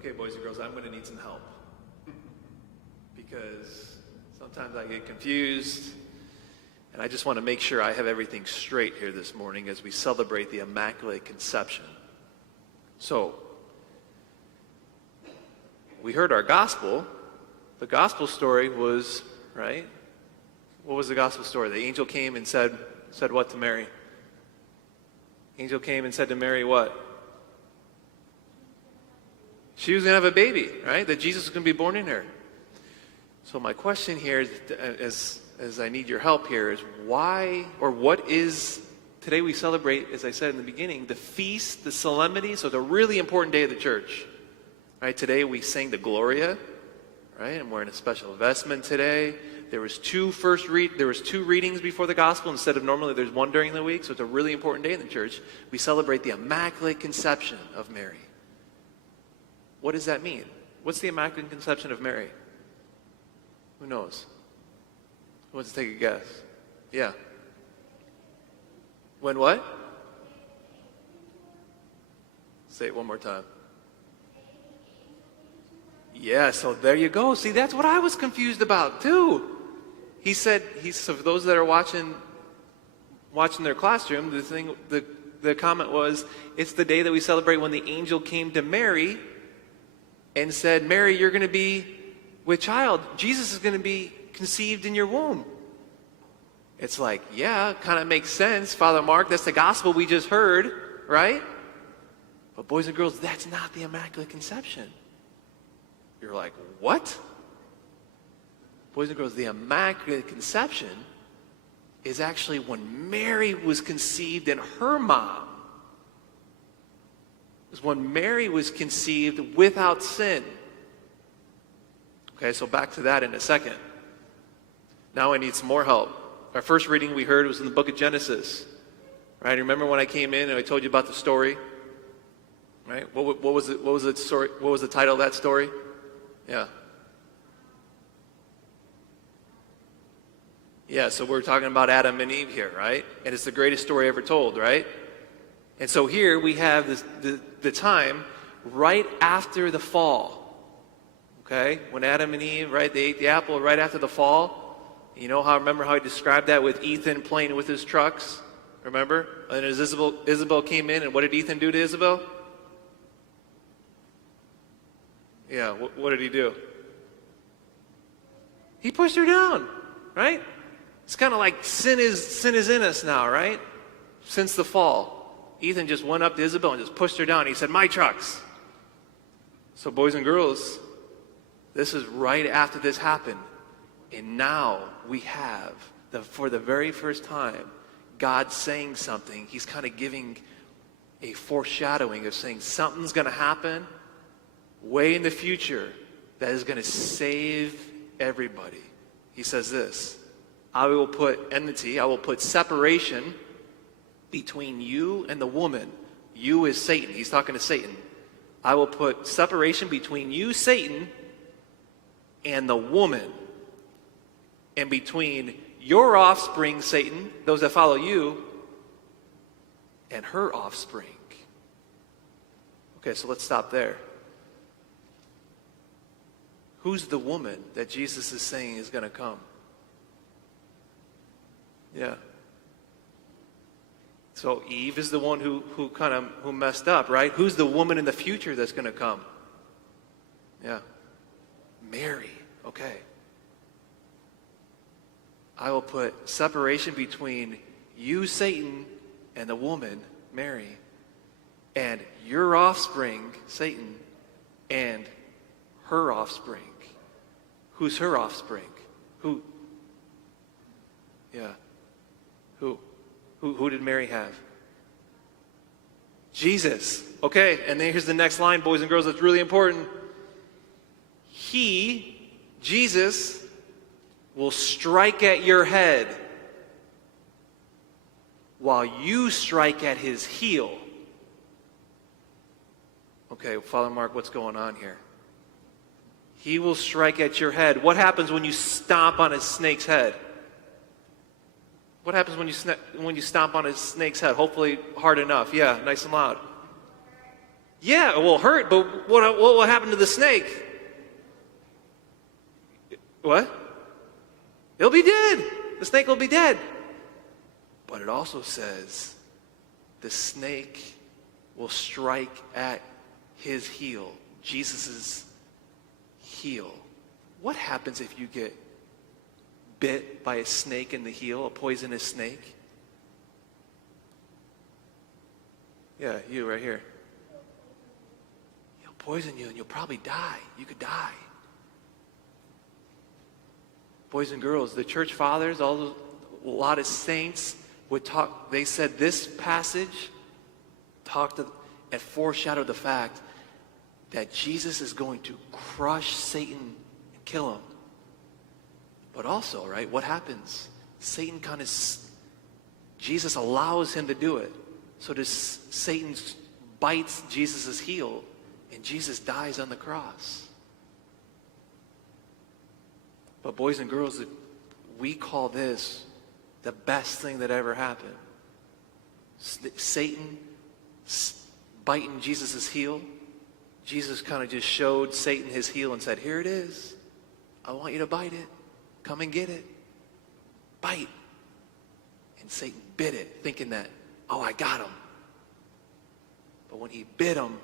Okay, boys and girls, I'm going to need some help. Because sometimes I get confused, and I just want to make sure I have everything straight here this morning as we celebrate the Immaculate Conception. So, we heard our gospel. The gospel story was, right? What was the gospel story? The angel came and said what to Mary? Angel came and said to Mary what? She was going to have a baby, right? That Jesus was going to be born in her. So my question here, as I need your help here, is why, or what is, today we celebrate, as I said in the beginning, the feast, the solemnity, so it's a really important day of the church. Right? Today we sang the Gloria, right? I'm wearing a special vestment today. There was two readings before the gospel instead of normally there's one during the week, so it's a really important day in the church. We celebrate the Immaculate Conception of Mary. What does that mean? What's the Immaculate Conception of Mary? Who knows? Who wants to take a guess? Yeah. When what? Say it one more time. Yeah, so there you go. See, that's what I was confused about too. He said, so for those that are watching their classroom, the comment was, it's the day that we celebrate when the angel came to Mary and said, Mary, you're going to be with child. Jesus is going to be conceived in your womb. It's like, yeah, kind of makes sense, Father Mark. That's the gospel we just heard, right? But boys and girls, that's not the Immaculate Conception. You're like, what? Boys and girls, the Immaculate Conception is actually when Mary was conceived in her mom. It was when Mary was conceived without sin. Okay, so back to that in a second. Now I need some more help. Our first reading we heard was in the book of Genesis. Right? Remember when I came in and I told you about the story? Right? What was the story? What was the title of that story? Yeah. Yeah, so we're talking about Adam and Eve here, right? And it's the greatest story ever told, right? And so here we have the time right after the fall. Okay? When Adam and Eve, right, they ate the apple right after the fall. You know remember how I described that with Ethan playing with his trucks? Remember? And as Isabel came in, and what did Ethan do to Isabel? Yeah, what did he do? He pushed her down, right? It's kind of like sin is in us now, right? Since the fall. Ethan just went up to Isabel and just pushed her down. He said, my trucks. So boys and girls, this is right after this happened. And now we have, for the very first time, God saying something. He's kind of giving a foreshadowing of saying something's going to happen way in the future that is going to save everybody. He says this, I will put enmity, I will put separation between you and the woman. You is Satan. He's talking to Satan. I will put separation between you, Satan, and the woman. And between your offspring, Satan, those that follow you, and her offspring. Okay, so let's stop there. Who's the woman that Jesus is saying is going to come? Yeah. So Eve is the one who messed up, right? Who's the woman in the future that's going to come? Yeah. Mary. Okay. I will put separation between you, Satan, and the woman, Mary, and your offspring, Satan, and her offspring. Who's her offspring? Who? Yeah. Who did Mary have? Jesus. Okay, and then here's the next line, boys and girls, that's really important. He, Jesus, will strike at your head while you strike at his heel. Okay, Father Mark, what's going on here? He will strike at your head. What happens when you stomp on a snake's head? What happens when you stomp on a snake's head? Hopefully hard enough. Yeah, nice and loud. Yeah, it will hurt, but what will happen to the snake? What? It'll be dead. The snake will be dead. But it also says the snake will strike at his heel, Jesus' heel. What happens if you get bit by a snake in the heel, a poisonous snake? Yeah, you right here. He'll poison you and you'll probably die. You could die. Boys and girls, the church fathers, a lot of saints would talk. They said this passage and foreshadowed the fact that Jesus is going to crush Satan and kill him. But also, right, what happens? Satan Jesus allows him to do it. So Satan bites Jesus' heel, and Jesus dies on the cross. But boys and girls, we call this the best thing that ever happened. Satan biting Jesus' heel. Jesus kind of just showed Satan his heel and said, here it is. I want you to bite it. Come and get it. Bite. And Satan bit it, thinking that, oh, I got him. But when he bit him,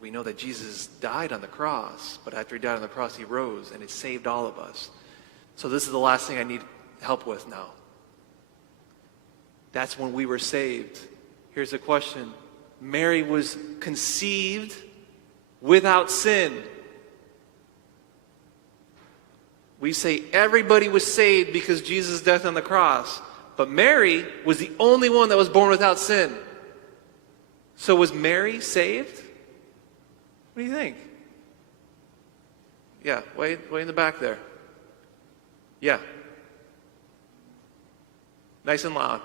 we know that Jesus died on the cross, but after he died on the cross, he rose, and it saved all of us. So this is the last thing I need help with now. That's when we were saved. Here's the question. Mary was conceived without sin. We say everybody was saved because of Jesus' death on the cross, but Mary was the only one that was born without sin. So was Mary saved? What do you think? Yeah, way in the back there. Yeah. Nice and loud.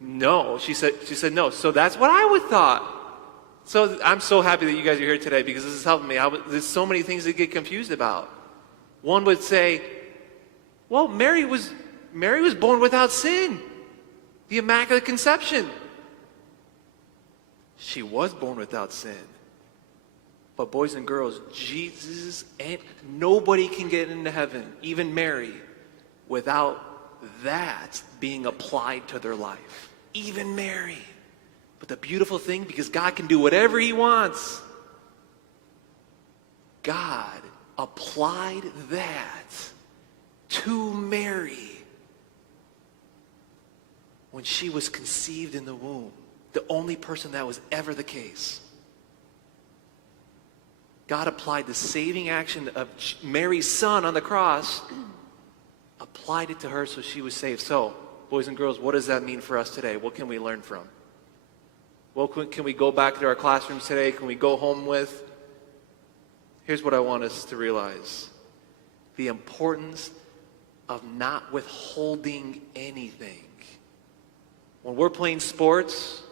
No, she said no. So that's what I would thought. So I'm so happy that you guys are here today because this is helping me. There's so many things to get confused about. One would say, well, Mary was born without sin. The Immaculate Conception. She was born without sin. But boys and girls, Jesus, and nobody can get into heaven, even Mary, without that being applied to their life. Even Mary. But the beautiful thing, because God can do whatever he wants, God applied that to Mary when she was conceived in the womb. The only person that was ever the case. God applied the saving action of Mary's son on the cross, applied it to her so she was saved. So, boys and girls, what does that mean for us today? What can we learn from? What can we go back to our classrooms today? Can we go home with? Here's what I want us to realize. The importance of not withholding anything. When we're playing sports,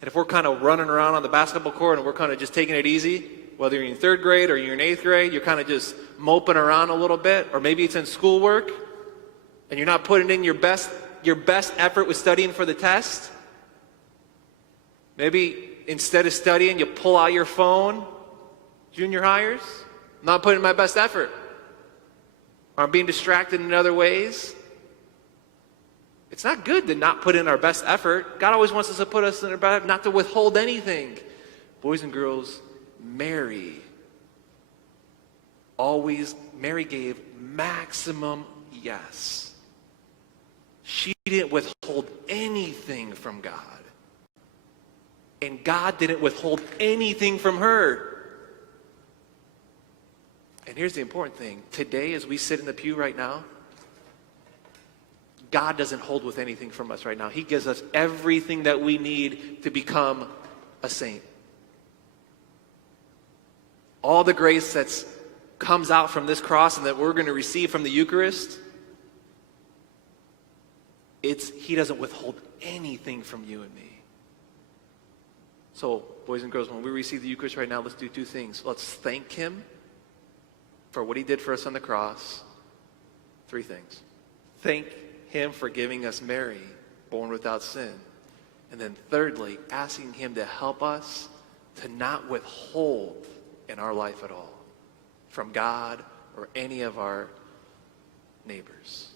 and if we're kind of running around on the basketball court and we're kind of just taking it easy, whether you're in 3rd grade or you're in 8th grade, you're kind of just moping around a little bit, or maybe it's in schoolwork, and you're not putting in your best effort with studying for the test. Maybe instead of studying, you pull out your phone. Junior hires, I'm not putting in my best effort. Or I'm being distracted in other ways. It's not good to not put in our best effort. God always wants us to put us in our best effort, not to withhold anything. Boys and girls, Mary gave maximum yes. She didn't withhold anything from God. And God didn't withhold anything from her. And here's the important thing. Today, as we sit in the pew right now, God doesn't hold with anything from us right now. He gives us everything that we need to become a saint. All the grace that comes out from this cross and that we're going to receive from the Eucharist, He doesn't withhold anything from you and me. So, boys and girls, when we receive the Eucharist right now, let's do 2 things. Let's thank Him for what He did for us on the cross. 3 things. Thank Him for giving us Mary, born without sin. And then thirdly, asking him to help us to not withhold in our life at all from God or any of our neighbors.